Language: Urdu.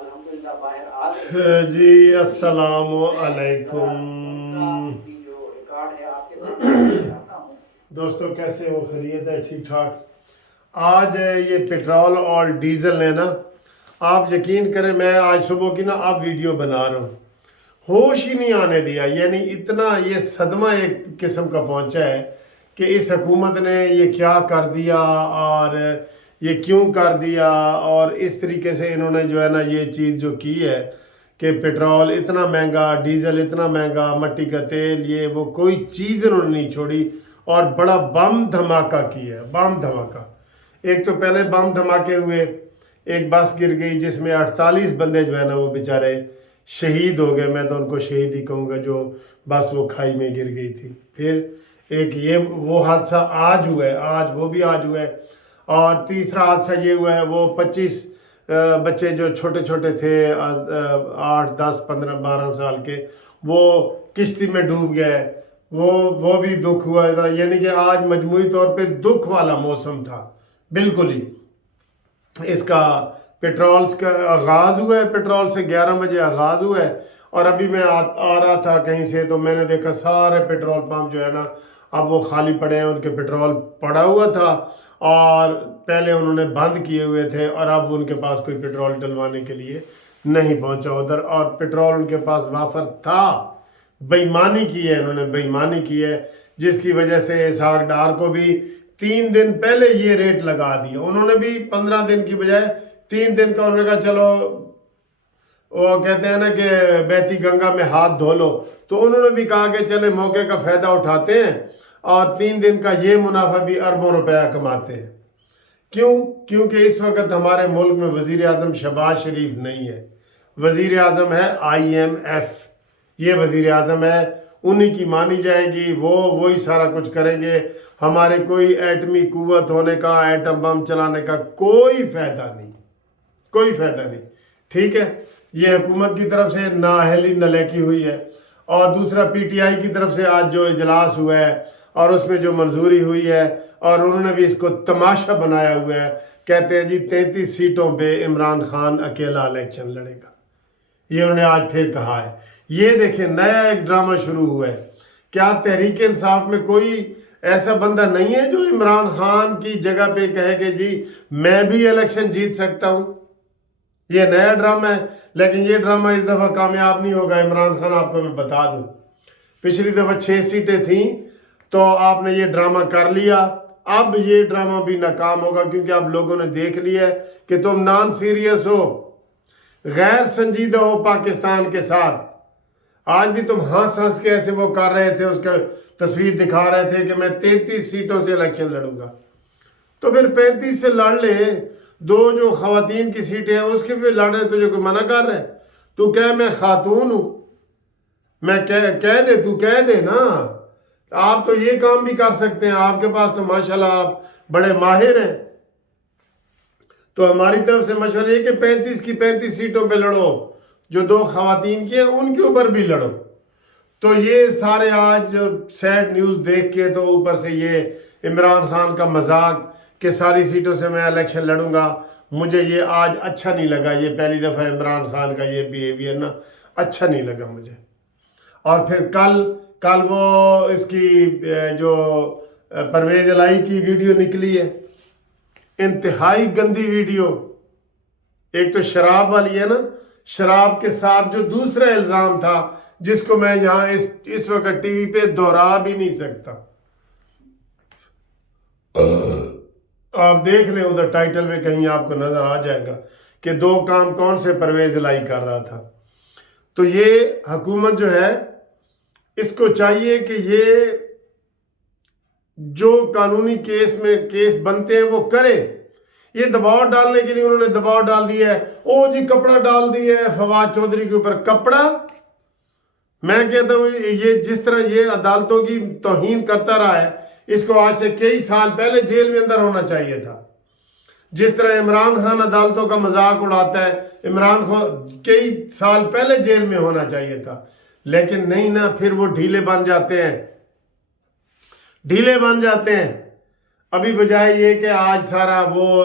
الحمدللہ باہر آ گئے جی السلام علیکم جو ریکارڈ ہے آپ کے سامنے چاہتا ہوں دوستو، کیسے ہو؟ خیریت ہے؟ ٹھیک ٹھاک؟ آج یہ پیٹرول اور ڈیزل ہے نا، آپ یقین کریں میں آج صبح کی نا اب ویڈیو بنا رہا ہوں، ہوش ہی نہیں آنے دیا. یعنی اتنا یہ صدمہ ایک قسم کا پہنچا ہے کہ اس حکومت نے یہ کیا کر دیا اور یہ کیوں کر دیا، اور اس طریقے سے انہوں نے جو ہے نا یہ چیز جو کی ہے کہ پیٹرول اتنا مہنگا، ڈیزل اتنا مہنگا، مٹی کا تیل، یہ وہ کوئی چیز انہوں نے نہیں چھوڑی اور بڑا بم دھماکہ کیا ہے. بم دھماکہ، ایک تو پہلے بم دھماکے ہوئے، ایک بس گر گئی جس میں 48 بندے جو ہے نا وہ بیچارے شہید ہو گئے. میں تو ان کو شہید ہی کہوں گا جو بس وہ کھائی میں گر گئی تھی. پھر ایک یہ وہ حادثہ آج ہوا ہے، وہ بھی آج ہوا ہے. اور تیسرا حادثہ یہ ہوا ہے، وہ 25 بچے جو چھوٹے چھوٹے تھے، 8 10 15 12 سال کے، وہ کشتی میں ڈوب گئے. وہ بھی دکھ ہوا تھا. یعنی کہ آج مجموعی طور پہ دکھ والا موسم تھا بالکل ہی. اس کا پیٹرول کا آغاز ہوا ہے، پیٹرول سے 11 بجے آغاز ہوا ہے، اور ابھی میں آ رہا تھا کہیں سے تو میں نے دیکھا سارے پیٹرول پمپ جو ہے نا اب وہ خالی پڑے ہیں. ان کے پیٹرول پڑا ہوا تھا اور پہلے انہوں نے بند کیے ہوئے تھے، اور اب ان کے پاس کوئی پیٹرول ڈلوانے کے لیے نہیں پہنچا ادھر. اور پیٹرول ان کے پاس وافر تھا. بےایمانی کی ہے انہوں نے، بےایمانی کی ہے، جس کی وجہ سے اسحاق ڈار کو بھی 3 دن پہلے یہ ریٹ لگا دیا. انہوں نے بھی 15 دن کی بجائے 3 دن کا انہوں نے کہا چلو، وہ کہتے ہیں نا کہ بہتی گنگا میں ہاتھ دھو لو، تو انہوں نے بھی کہا کہ چلے موقع کا فائدہ اٹھاتے ہیں اور 3 دن کا یہ منافع بھی اربوں روپیہ کماتے ہیں. کیوں؟ کیونکہ اس وقت ہمارے ملک میں وزیر اعظم شہباز شریف نہیں ہے. وزیر اعظم ہے IMF. یہ وزیر اعظم ہے، انہی کی مانی جائے گی، وہی سارا کچھ کریں گے. ہمارے کوئی ایٹمی قوت ہونے کا، ایٹم بم چلانے کا کوئی فائدہ نہیں، کوئی فائدہ نہیں. ٹھیک ہے، یہ حکومت کی طرف سے نااہلی نلیکی ہوئی ہے. اور دوسرا PTI کی طرف سے آج جو اجلاس ہوا ہے اور اس میں جو منظوری ہوئی ہے، اور انہوں نے بھی اس کو تماشا بنایا ہوا ہے. کہتے ہیں جی 33 سیٹوں پہ عمران خان اکیلا الیکشن لڑے گا. یہ انہوں نے آج پھر کہا ہے. یہ دیکھیں نیا ایک ڈرامہ شروع ہوا ہے. کیا تحریک انصاف میں کوئی ایسا بندہ نہیں ہے جو عمران خان کی جگہ پہ کہے کہ جی میں بھی الیکشن جیت سکتا ہوں؟ یہ نیا ڈرامہ ہے، لیکن یہ ڈرامہ اس دفعہ کامیاب نہیں ہوگا. عمران خان آپ کو میں بتا دوں، پچھلی دفعہ 6 سیٹیں تھیں تو آپ نے یہ ڈرامہ کر لیا. اب یہ ڈرامہ بھی ناکام ہوگا، کیونکہ اب لوگوں نے دیکھ لیا ہے کہ تم نان سیریس ہو، غیر سنجیدہ ہو پاکستان کے ساتھ. آج بھی تم ہنس ہنس کے ایسے وہ کر رہے تھے، اس کا تصویر دکھا رہے تھے کہ میں 33 سیٹوں سے الیکشن لڑوں گا. تو پھر 35 سے لڑ لے. 2 جو خواتین کی سیٹیں ہیں اس کے بھی لڑ رہے، تجھے کوئی منع کر رہے؟ تو کہہ میں خاتون ہوں، میں کہہ دے، تو کہہ دے نا. آپ تو یہ کام بھی کر سکتے ہیں، آپ کے پاس تو ماشاءاللہ آپ بڑے ماہر ہیں. تو ہماری طرف سے مشورہ یہ کہ 35 کی 35 سیٹوں پہ لڑو. جو 2 خواتین کی ہیں ان کے اوپر بھی لڑو. تو یہ سارے آج سیڈ نیوز دیکھ کے تو اوپر سے یہ عمران خان کا مذاق کہ ساری سیٹوں سے میں الیکشن لڑوں گا، مجھے یہ آج اچھا نہیں لگا. یہ پہلی دفعہ عمران خان کا یہ بیہیویئر نا اچھا نہیں لگا مجھے. اور پھر کل وہ اس کی جو پرویز الہی کی ویڈیو نکلی ہے، انتہائی گندی ویڈیو. ایک تو شراب والی ہے نا، شراب کے ساتھ جو دوسرا الزام تھا جس کو میں یہاں اس وقت ٹی وی پہ دہرا بھی نہیں سکتا. آپ دیکھ لیں ادھر ٹائٹل میں کہیں آپ کو نظر آ جائے گا کہ 2 کام کون سے پرویز الہی کر رہا تھا. تو یہ حکومت جو ہے اس کو چاہیے کہ یہ جو قانونی کیس بنتے ہیں وہ کرے. یہ دباؤ ڈالنے کے لیے انہوں نے دباؤ ڈال دیا ہے. او جی کپڑا ڈال دیا ہے فواد چودھری کے اوپر. کپڑا، میں کہتا ہوں یہ جس طرح یہ عدالتوں کی توہین کرتا رہا ہے، اس کو آج سے کئی سال پہلے جیل میں اندر ہونا چاہیے تھا. جس طرح عمران خان عدالتوں کا مذاق اڑاتا ہے، عمران خان کئی سال پہلے جیل میں ہونا چاہیے تھا. لیکن نہیں نا، پھر وہ ڈھیلے بن جاتے ہیں، ڈھیلے بن جاتے ہیں. ابھی بجائے یہ کہ آج سارا وہ